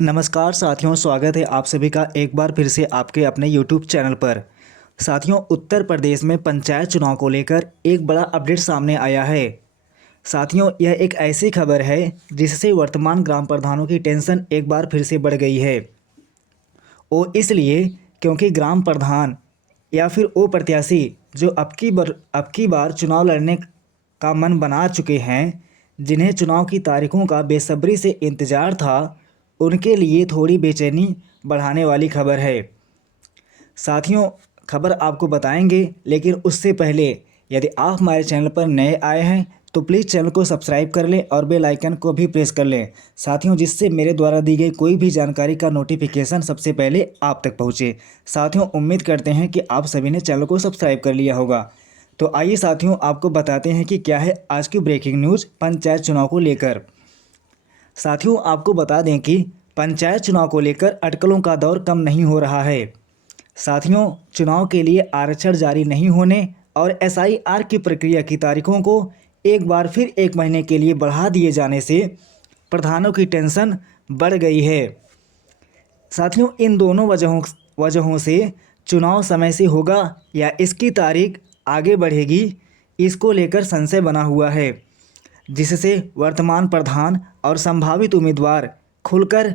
नमस्कार साथियों, स्वागत है आप सभी का एक बार फिर से आपके अपने YouTube चैनल पर। साथियों, उत्तर प्रदेश में पंचायत चुनाव को लेकर एक बड़ा अपडेट सामने आया है। साथियों, यह एक ऐसी खबर है जिससे वर्तमान ग्राम प्रधानों की टेंशन एक बार फिर से बढ़ गई है। वो इसलिए क्योंकि ग्राम प्रधान या फिर वो प्रत्याशी जो अब की बार चुनाव लड़ने का मन बना चुके हैं, जिन्हें चुनाव की तारीखों का बेसब्री से इंतज़ार था, उनके लिए थोड़ी बेचैनी बढ़ाने वाली खबर है। साथियों, खबर आपको बताएंगे, लेकिन उससे पहले यदि आप हमारे चैनल पर नए आए हैं तो प्लीज़ चैनल को सब्सक्राइब कर लें और बेल आइकन को भी प्रेस कर लें साथियों, जिससे मेरे द्वारा दी गई कोई भी जानकारी का नोटिफिकेशन सबसे पहले आप तक पहुंचे। साथियों, उम्मीद करते हैं कि आप सभी ने चैनल को सब्सक्राइब कर लिया होगा। तो आइए साथियों, आपको बताते हैं कि क्या है आज की ब्रेकिंग न्यूज़ पंचायत चुनाव को लेकर। साथियों, आपको बता दें कि पंचायत चुनाव को लेकर अटकलों का दौर कम नहीं हो रहा है। साथियों, चुनाव के लिए आरक्षण जारी नहीं होने और एसआईआर की प्रक्रिया की तारीखों को एक बार फिर 1 महीने के लिए बढ़ा दिए जाने से प्रधानों की टेंशन बढ़ गई है। साथियों, इन दोनों वजहों से चुनाव समय से होगा या इसकी तारीख आगे बढ़ेगी, इसको लेकर संशय बना हुआ है, जिससे वर्तमान प्रधान और संभावित उम्मीदवार खुलकर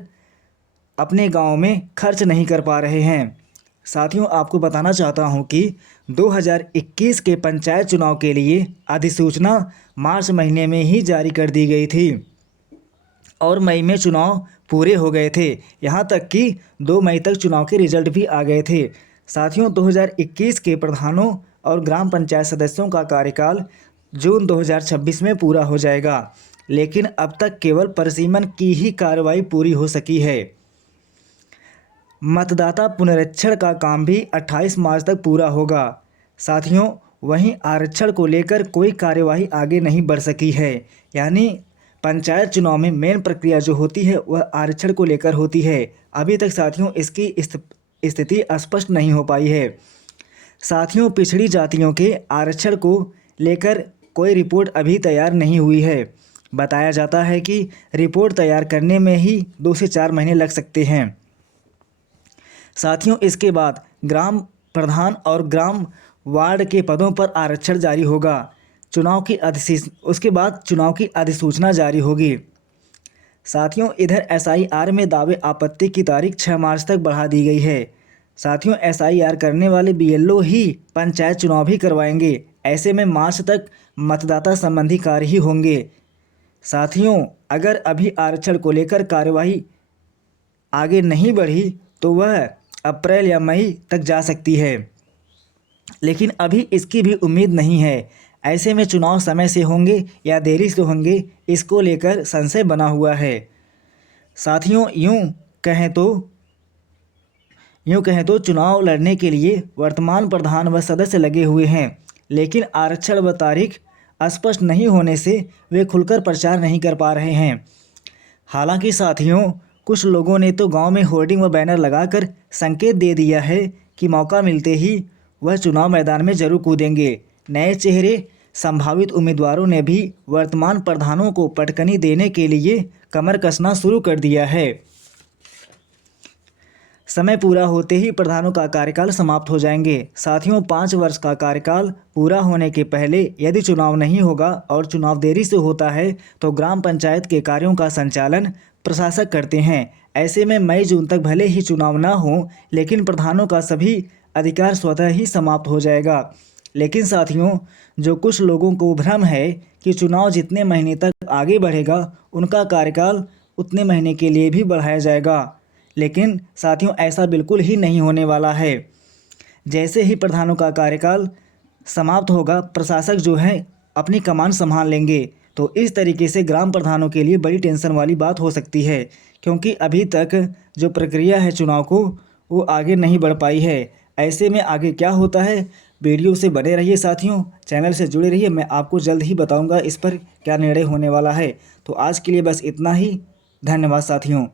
अपने गांव में खर्च नहीं कर पा रहे हैं। साथियों, आपको बताना चाहता हूं कि 2021 के पंचायत चुनाव के लिए अधिसूचना मार्च महीने में ही जारी कर दी गई थी और मई में चुनाव पूरे हो गए थे। यहां तक कि 2 मई तक चुनाव के रिजल्ट भी आ गए थे। साथियों, 2021 के प्रधानों और ग्राम पंचायत सदस्यों का कार्यकाल जून 2026 में पूरा हो जाएगा, लेकिन अब तक केवल परिसीमन की ही कार्रवाई पूरी हो सकी है। मतदाता पुनरीक्षण का काम भी 28 मार्च तक पूरा होगा। साथियों, वहीं आरक्षण को लेकर कोई कार्यवाही आगे नहीं बढ़ सकी है। यानी पंचायत चुनाव में मेन प्रक्रिया जो होती है वह आरक्षण को लेकर होती है। अभी तक साथियों इसकी स्थिति स्पष्ट नहीं हो पाई है। साथियों, पिछड़ी जातियों के आरक्षण को लेकर कोई रिपोर्ट अभी तैयार नहीं हुई है। बताया जाता है कि रिपोर्ट तैयार करने में ही 2 से 4 महीने लग सकते हैं। साथियों, इसके बाद ग्राम प्रधान और ग्राम वार्ड के पदों पर आरक्षण जारी होगा। उसके बाद चुनाव की अधिसूचना जारी होगी। साथियों, इधर एसआईआर में दावे आपत्ति की तारीख 6 मार्च तक बढ़ा दी गई है। साथियों, एसआईआर करने वाले बीएलओ ही पंचायत चुनाव भी करवाएंगे। ऐसे में मार्च तक मतदाता संबंधी कार्य ही होंगे। साथियों, अगर अभी आरक्षण को लेकर कार्यवाही आगे नहीं बढ़ी तो वह अप्रैल या मई तक जा सकती है, लेकिन अभी इसकी भी उम्मीद नहीं है। ऐसे में चुनाव समय से होंगे या देरी से होंगे, इसको लेकर संशय बना हुआ है। साथियों, यूँ कहें तो चुनाव लड़ने के लिए वर्तमान प्रधान व सदस्य लगे हुए हैं, लेकिन आरक्षण व तारीख स्पष्ट नहीं होने से वे खुलकर प्रचार नहीं कर पा रहे हैं। हालांकि साथियों, कुछ लोगों ने तो गांव में होर्डिंग व बैनर लगाकर संकेत दे दिया है कि मौका मिलते ही वह चुनाव मैदान में जरूर कूदेंगे। नए चेहरे संभावित उम्मीदवारों ने भी वर्तमान प्रधानों को पटकनी देने के लिए कमर कसना शुरू कर दिया है। समय पूरा होते ही प्रधानों का कार्यकाल समाप्त हो जाएंगे। साथियों, 5 वर्ष का कार्यकाल पूरा होने के पहले यदि चुनाव नहीं होगा और चुनाव देरी से होता है तो ग्राम पंचायत के कार्यों का संचालन प्रशासक करते हैं। ऐसे में मई जून तक भले ही चुनाव ना हो, लेकिन प्रधानों का सभी अधिकार स्वतः ही समाप्त हो जाएगा। लेकिन साथियों, जो कुछ लोगों को भ्रम है कि चुनाव जितने महीने तक आगे बढ़ेगा उनका कार्यकाल उतने महीने के लिए भी बढ़ाया जाएगा, लेकिन साथियों ऐसा बिल्कुल ही नहीं होने वाला है। जैसे ही प्रधानों का कार्यकाल समाप्त होगा, प्रशासक जो है अपनी कमान संभाल लेंगे। तो इस तरीके से ग्राम प्रधानों के लिए बड़ी टेंशन वाली बात हो सकती है, क्योंकि अभी तक जो प्रक्रिया है चुनाव को वो आगे नहीं बढ़ पाई है। ऐसे में आगे क्या होता है, वीडियो से बने रहिए साथियों, चैनल से जुड़े रहिए। मैं आपको जल्द ही बताऊंगा इस पर क्या निर्णय होने वाला है। तो आज के लिए बस इतना ही। धन्यवाद साथियों।